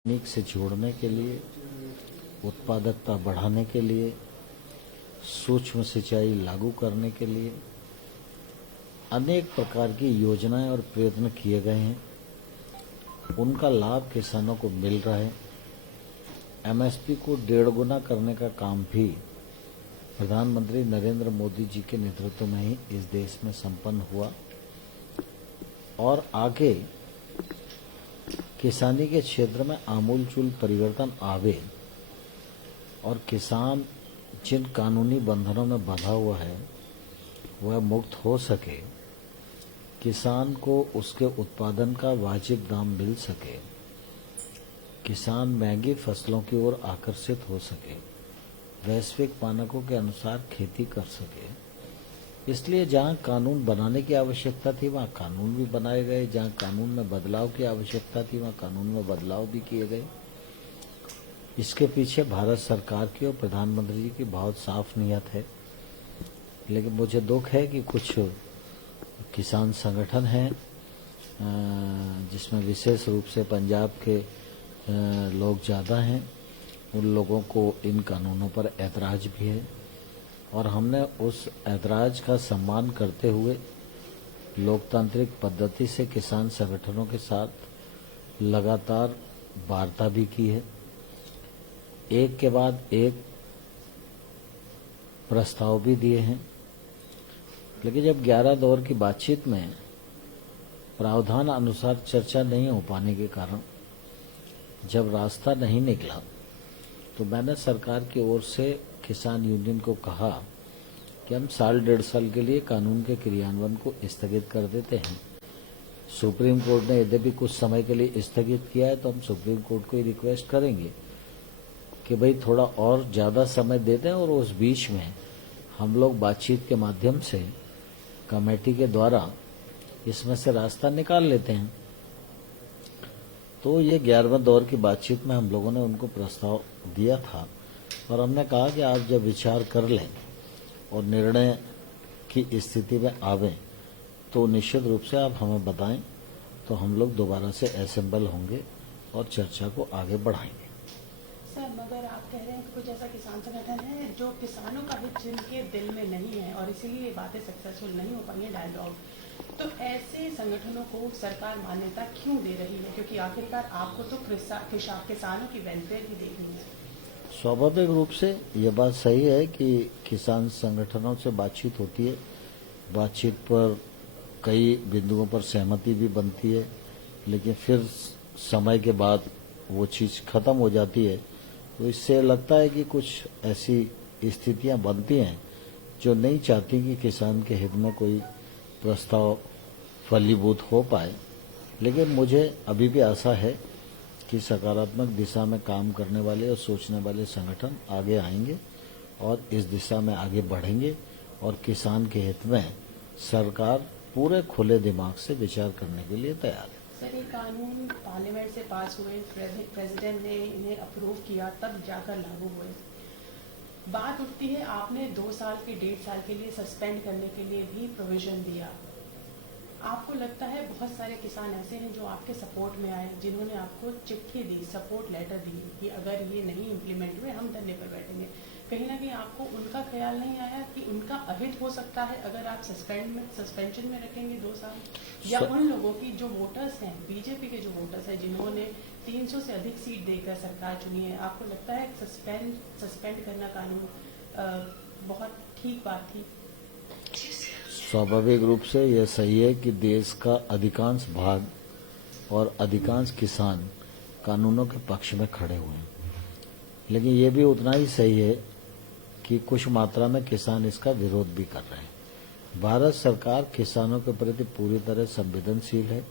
तकनीक से जोड़ने के लिए, उत्पादकता बढ़ाने के लिए, सूक्ष्म सिंचाई लागू करने के लिए अनेक प्रकार की योजनाएं और प्रयत्न किए गए हैं। उनका लाभ किसानों को मिल रहा है। एमएसपी को 1.5 गुना करने का काम भी प्रधानमंत्री नरेंद्र मोदी जी के नेतृत्व में ही इस देश में संपन्न हुआ और आगे किसानी के क्षेत्र में आमूलचूल परिवर्तन आवे और किसान जिन कानूनी बंधनों में बंधा हुआ है वह मुक्त हो सके, किसान को उसके उत्पादन का वाजिब दाम मिल सके, किसान महंगी फसलों की ओर आकर्षित हो सके, वैश्विक मानकों के अनुसार खेती कर सके। इसलिए जहां कानून बनाने की आवश्यकता थी वहां कानून भी बनाए गए, जहां कानून में बदलाव की आवश्यकता थी वहां कानून में बदलाव भी किए गए। इसके पीछे भारत सरकार की और प्रधानमंत्री जी की बहुत साफ नियत है। लेकिन मुझे दुख है कि कुछ किसान संगठन हैं जिसमें विशेष रूप से पंजाब के लोग ज़्यादा हैं, उन लोगों को इन कानूनों पर ऐतराज भी है और हमने उस ऐतराज का सम्मान करते हुए लोकतांत्रिक पद्धति से किसान संगठनों के साथ लगातार वार्ता भी की है। एक के बाद एक प्रस्ताव भी दिए हैं। लेकिन जब 11 दौर की बातचीत में प्रावधान अनुसार चर्चा नहीं हो पाने के कारण जब रास्ता नहीं निकला तो मैंने सरकार की ओर से किसान यूनियन को कहा कि हम 1.5 साल के लिए कानून के क्रियान्वयन को स्थगित कर देते हैं। सुप्रीम कोर्ट ने यद्यपि कुछ समय के लिए स्थगित किया है तो हम सुप्रीम कोर्ट को ही रिक्वेस्ट करेंगे कि भाई थोड़ा और ज्यादा समय दे दें और उस बीच में हम लोग बातचीत के माध्यम से कमेटी के द्वारा इसमें से रास्ता निकाल लेते हैं। तो ये 11वें दौर की बातचीत में हम लोगों ने उनको प्रस्ताव दिया था और हमने कहा कि आप जब विचार कर लें और निर्णय की स्थिति में आवें तो निश्चित रूप से आप हमें बताएं तो हम लोग दोबारा से असेंबल होंगे और चर्चा को आगे बढ़ाएंगे। सर, मगर आप कह रहे हैं कि कुछ ऐसा किसान संगठन है जो किसानों का हित जिनके दिल में नहीं है और इसीलिए ये बातें सक्सेसफुल नहीं हो पाई है डायलॉग, तो ऐसे संगठनों को सरकार मान्यता क्यों दे रही है? क्योंकि आखिरकार आपको तो किसानों की वेलफेयर ही देखनी है। स्वाभाविक रूप से ये बात सही है कि किसान संगठनों से बातचीत होती है, बातचीत पर कई बिंदुओं पर सहमति भी बनती है, लेकिन फिर समय के बाद वो चीज खत्म हो जाती है। तो इससे लगता है कि कुछ ऐसी स्थितियां बनती हैं जो नहीं चाहती कि किसान के हित में कोई प्रस्ताव फलीभूत हो पाए। लेकिन मुझे अभी भी आशा है कि सकारात्मक दिशा में काम करने वाले और सोचने वाले संगठन आगे आएंगे और इस दिशा में आगे बढ़ेंगे और किसान के हित में सरकार पूरे खुले दिमाग से विचार करने के लिए तैयार है। सर, ये कानून पार्लियामेंट से पास हुए, प्रेसिडेंट ने इन्हें अप्रूव किया, तब जाकर लागू हुए। बात उठती है आपने 2 साल के 1.5 साल के लिए सस्पेंड करने के लिए भी प्रोविजन दिया। आपको लगता है बहुत सारे किसान ऐसे हैं जो आपके सपोर्ट में आए, जिन्होंने आपको चिट्ठी दी, सपोर्ट लेटर दी कि अगर ये नहीं इम्प्लीमेंट हुए हम धरने पर बैठेंगे। कहीं ना कहीं आपको उनका ख्याल नहीं आया कि उनका अहित हो सकता है अगर आप सस्पेंशन में रखेंगे 2 साल, या उन लोगों की जो वोटर्स हैं, बीजेपी के जो वोटर्स हैं जिन्होंने 300 से अधिक सीट देकर सरकार चुनी है, आपको लगता है सस्पेंड करना कानून बहुत ठीक बात थी? स्वाभाविक रूप से यह सही है कि देश का अधिकांश भाग और अधिकांश किसान कानूनों के पक्ष में खड़े हुए हैं, लेकिन ये भी उतना ही सही है कि कुछ मात्रा में किसान इसका विरोध भी कर रहे हैं। भारत सरकार किसानों के प्रति पूरी तरह संवेदनशील है,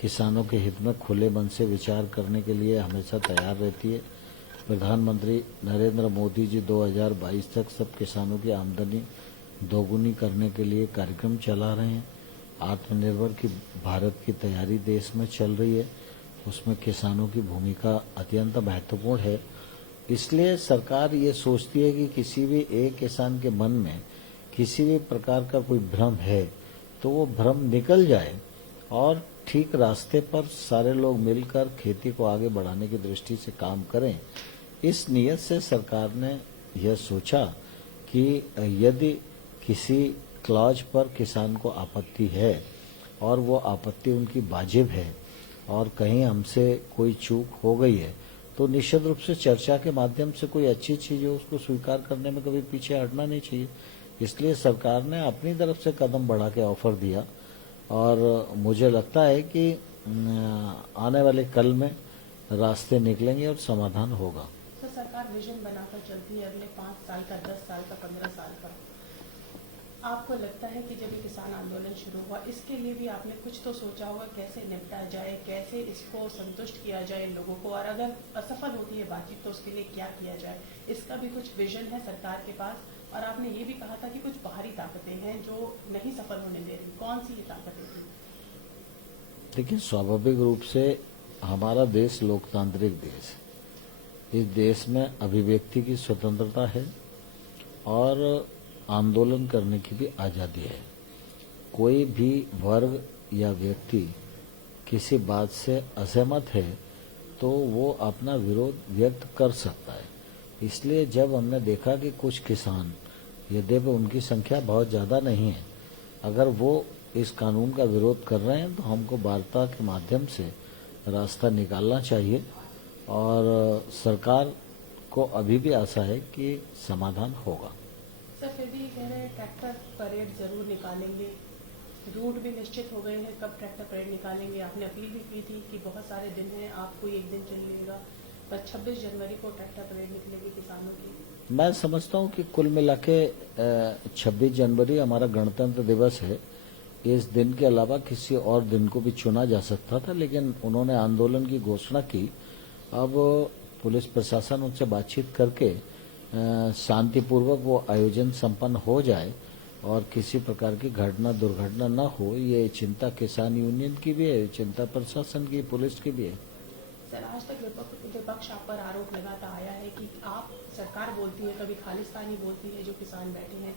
किसानों के हित में खुले मन से विचार करने के लिए हमेशा तैयार रहती है। प्रधानमंत्री नरेंद्र मोदी जी 2022 तक सब किसानों की आमदनी दोगुनी करने के लिए कार्यक्रम चला रहे हैं। आत्मनिर्भर की भारत की तैयारी देश में चल रही है, उसमें किसानों की भूमिका अत्यंत महत्वपूर्ण है। इसलिए सरकार ये सोचती है कि किसी भी एक किसान के मन में किसी भी प्रकार का कोई भ्रम है तो वो भ्रम निकल जाए और ठीक रास्ते पर सारे लोग मिलकर खेती को आगे बढ़ाने की दृष्टि से काम करें, इस नियत से सरकार ने यह सोचा कि यदि किसी क्लॉज पर किसान को आपत्ति है और वो आपत्ति उनकी वाजिब है और कहीं हमसे कोई चूक हो गई है, तो निश्चित रूप से चर्चा के माध्यम से कोई अच्छी चीज हो उसको स्वीकार करने में कभी पीछे हटना नहीं चाहिए। इसलिए सरकार ने अपनी तरफ से कदम बढ़ा के ऑफर दिया और मुझे लगता है कि आने वाले कल में रास्ते निकलेंगे और समाधान होगा। तो सरकार विजन बनाकर चलती है अगले 5 साल का, 10 साल का, 15 साल का। आपको लगता है कि जब ये किसान आंदोलन शुरू हुआ, इसके लिए भी आपने कुछ तो सोचा होगा कैसे निपटा जाए, कैसे इसको संतुष्ट किया जाए लोगों को, और अगर असफल होती है बातचीत तो उसके लिए क्या किया जाए, इसका भी कुछ विजन है सरकार के पास। और आपने ये भी कहा था कि कुछ बाहरी ताकतें हैं जो नहीं सफल होने दे रही, कौन सी ये ताकतें थी? देखिए, स्वाभाविक रूप से हमारा देश लोकतांत्रिक देश है। इस देश में अभिव्यक्ति की स्वतंत्रता है और आंदोलन करने की भी आजादी है। कोई भी वर्ग या व्यक्ति किसी बात से असहमत है तो वो अपना विरोध व्यक्त कर सकता है। इसलिए जब हमने देखा कि कुछ किसान, यद्यपि उनकी संख्या बहुत ज्यादा नहीं है, अगर वो इस कानून का विरोध कर रहे हैं तो हमको वार्ता के माध्यम से रास्ता निकालना चाहिए और सरकार को अभी भी आशा है कि समाधान होगा। सर, फिर भी कह रहे हैं ट्रैक्टर परेड जरूर निकालेंगे, रूट भी निश्चित हो गए हैं कब ट्रैक्टर परेड निकालेंगे। आपने अपील भी की थी कि बहुत सारे दिन हैं, आप कोई एक दिन चलिएगा, पर 26 जनवरी को ट्रैक्टर परेड निकलेगी किसानों की। मैं समझता हूं कि कुल मिला के 26 जनवरी हमारा गणतंत्र दिवस है। इस दिन के अलावा किसी और दिन को भी चुना जा सकता था, लेकिन उन्होंने आंदोलन की घोषणा की। अब पुलिस प्रशासन उनसे बातचीत करके शांतिपूर्वक वो आयोजन संपन्न हो जाए और किसी प्रकार की घटना दुर्घटना न हो, ये चिंता किसान यूनियन की भी है, चिंता प्रशासन की, पुलिस की भी है। सर, आज तक विपक्ष आप पर आरोप लगाता आया है कि आप, सरकार बोलती है कभी खालिस्तानी बोलती है जो किसान बैठे हैं।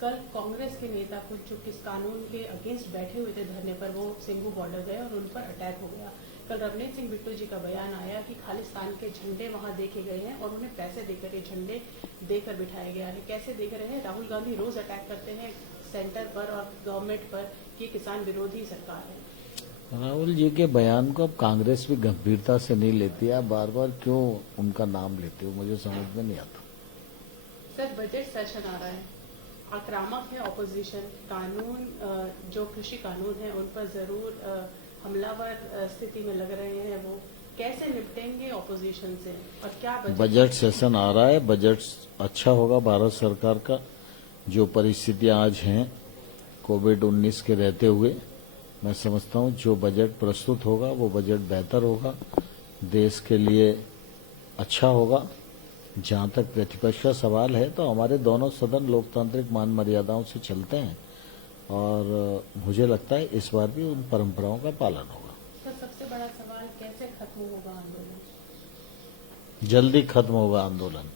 कल कांग्रेस के नेता कुछ जो किस कानून के अगेंस्ट बैठे हुए थे धरने पर, वो सिंघू बॉर्डर गए और उन पर अटैक हो गया। कल रवनीत सिंह बिट्टू जी का बयान आया कि खालिस्तान के झंडे वहां देखे गए हैं और उन्हें पैसे देकर ये झंडे देकर बिठाया गया है। कैसे देख रहे हैं? राहुल गांधी रोज अटैक करते हैं सेंटर पर और गवर्नमेंट पर कि किसान विरोधी सरकार है। राहुल जी के बयान को अब कांग्रेस भी गंभीरता से नहीं लेती है। आप बार बार क्यों उनका नाम लेते हो, मुझे समझ में नहीं आता। सर, बजट सेशन आ रहा है, आक्रामक है ऑपोजिशन, कानून जो कृषि कानून है उन पर जरूर हमलावर स्थिति में लग रहे हैं, वो कैसे निपटेंगे ऑपोजिशन से? और क्या बजट सेशन आ रहा है, बजट अच्छा होगा भारत सरकार का। जो परिस्थितियां आज हैं कोविड-19 के रहते हुए, मैं समझता हूं जो बजट प्रस्तुत होगा वो बजट बेहतर होगा, देश के लिए अच्छा होगा। जहां तक प्रतिपक्ष का सवाल है तो हमारे दोनों सदन लोकतांत्रिक मान मर्यादाओं से चलते हैं और मुझे लगता है इस बार भी उन परंपराओं का पालन होगा। सर, सबसे बड़ा सवाल कैसे खत्म होगा आंदोलन? जल्दी खत्म होगा आंदोलन।